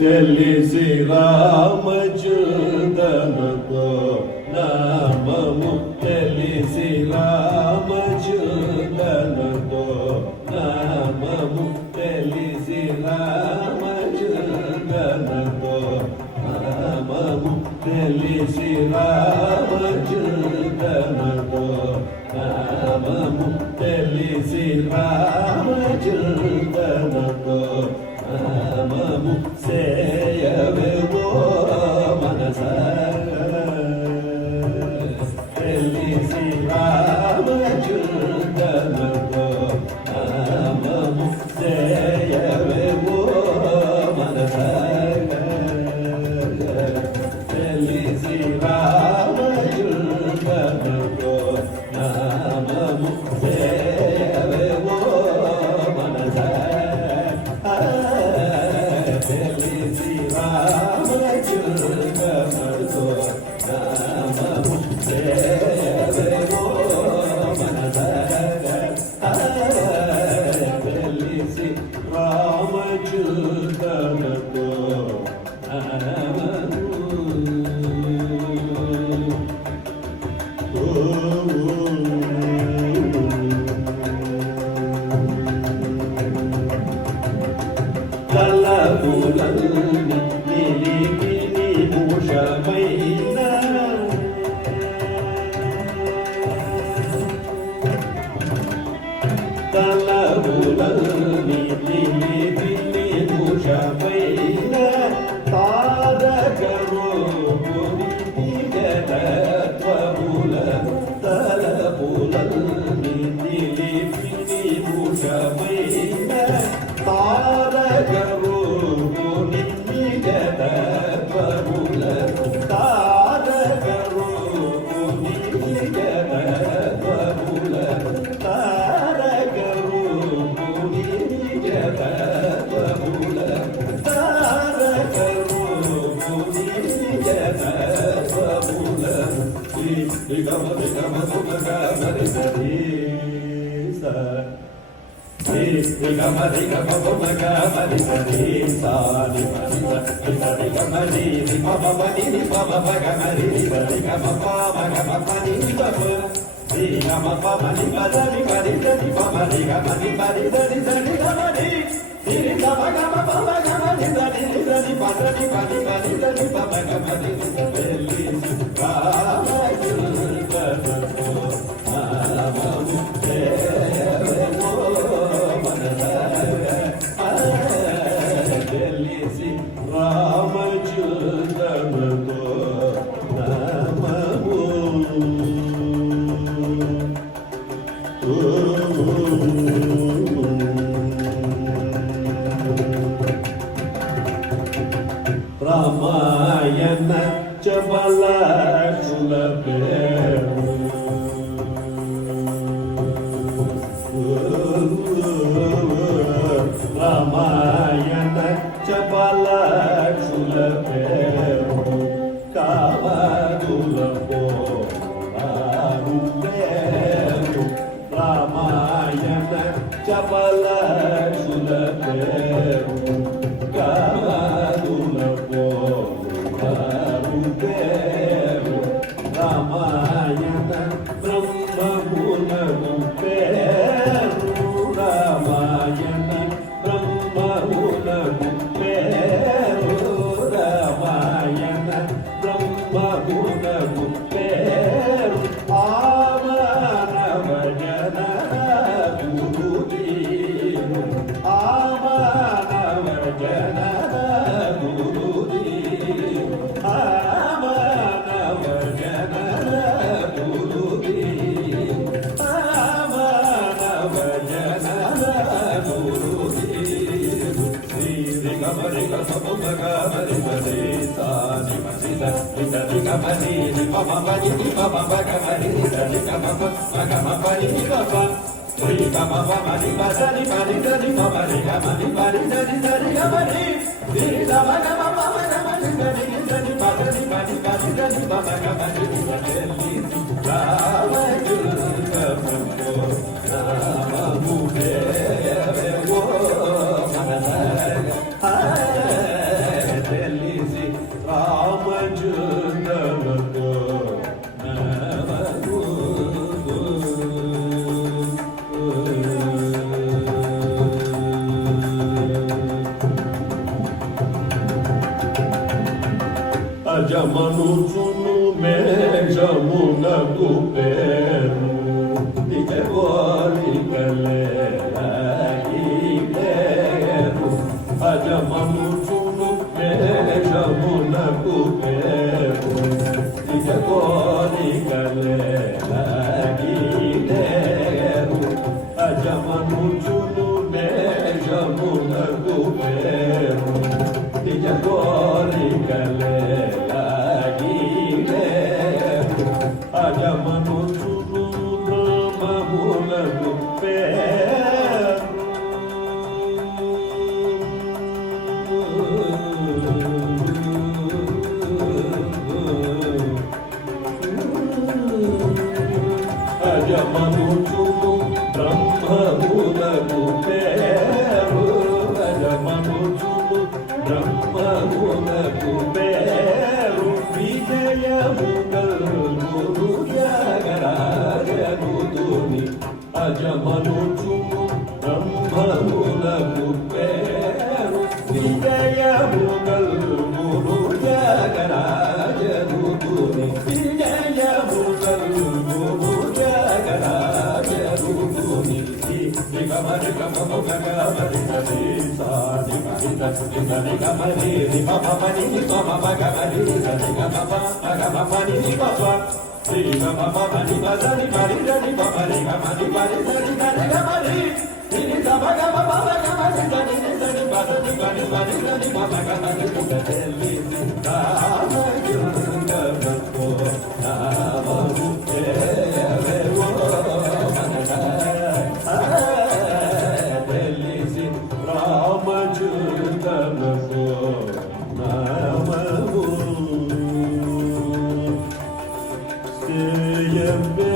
తెలిసి రామచంద్రనుకో నామము తెలిసి రామచంద్రనుకో నామము తెలిసి రామచంద్రనుకో నామము తెలిసి రామచంద్రనుకో నామము తెలిసి రామచంద్రనుకో నామము సేయవేవో మనస తెలిసి రామచంద్రనుకో నామము సేయవేవో మనస తెలిసి రామచంద్రనుకో నామము సేయవేవో మనస తెలిసి రామచంద్రనుకో నామము సేయవేవో మనస తెలిసి రామచంద్రనుకో నామము తలపులన్నీ నిలిపి నిభూషమైన తలపులన్నీ నిలిపి నిభూషమైన తారక రూపుని జగత్వములను తలపులన్నీ నిలిపి నిభూషమైన తారక రూపుని జగత్వములను తారక రూపుని జగత్వములను తారక రూపుని జగత్వములను తారక రూపుని జగత్వములను శ్రీ గమ గమ సుగ మరి సరి స గమరి గమ గమరి సరి సారి మరి గమరి మమ పని మమ గమరి సరి గమ పామ గమ పని శ్రీ గమ పమని పదని మరి సరి పమరి గమని మరి సరి సరి గమరి శ్రీ గమ గమ పమ గమరి సరి సరి పదని పని మరి సరి పమ గమరి సరి రామచంద్రనుకో నామము సేయవేవో తెలిసి రామచంద్రనుకో నామము రామాయణ చబలాక్షుల పేరు రామాయణ చబలాక్షుల పేరు కావదుల పోరు పేరు రామాయణ చబలాక్షుల పేరు కావదుల పోరు పేరు రామాయణ బ్రహ్మమునకు పేరు రామాయణ బ్రహ్మమునకు పేరు రామాయణ బ్రహ్మమునకు పేరు ఆమానవ జన గురుదీరు ఆమానవ జన గురుదీరు ఆమానవ జన గమని పమ పని పమ గమని దని గమ గమ పని గమ శ్రీ గమ పమని పదని పని దని పమని గమని పని దని దని గమని శ్రీ గమ గమ పమ గమని దని దని పదని పని పని దని పమ గమని దని రామ దుర్గ ప్రభు రామముదే ఓ తెలిసి రామచంద్రతో అజమనుచును మేఘమునకు పేరు అజమనుచును మేఘమునకు పేరు అజమనుచును మేఘమునకు పేరు నిజ కోరికలే అజమనుచును బ్రహ్మమునకు పేరు అజమనుచును బ్రహ్మమునకు పేరు అజమనుచును బ్రహ్మమునకు పేరు విజయముగల్గురు జగరాజగుతుని అజమనుచును బ్రహ్మమునకు పేరు విజయముగల్గురు జగరాజగుతుని విజయముగల్గురు జగరాజగుతుని గమని గమ గమని సరి సాని మని గమని పమని పమ గమని సరి గమ పని పమ శ్రీ గమ పమని పదని పరి దని పమని గమని పరి సరి గని గమని శ్రీ గమ గమ పమ గమని దని దని పదని గని పరి దని పమ గమని తెల్లి రామ దుర్గ ప్రభు రామముదే రామచంద్రతో నామము సేయమే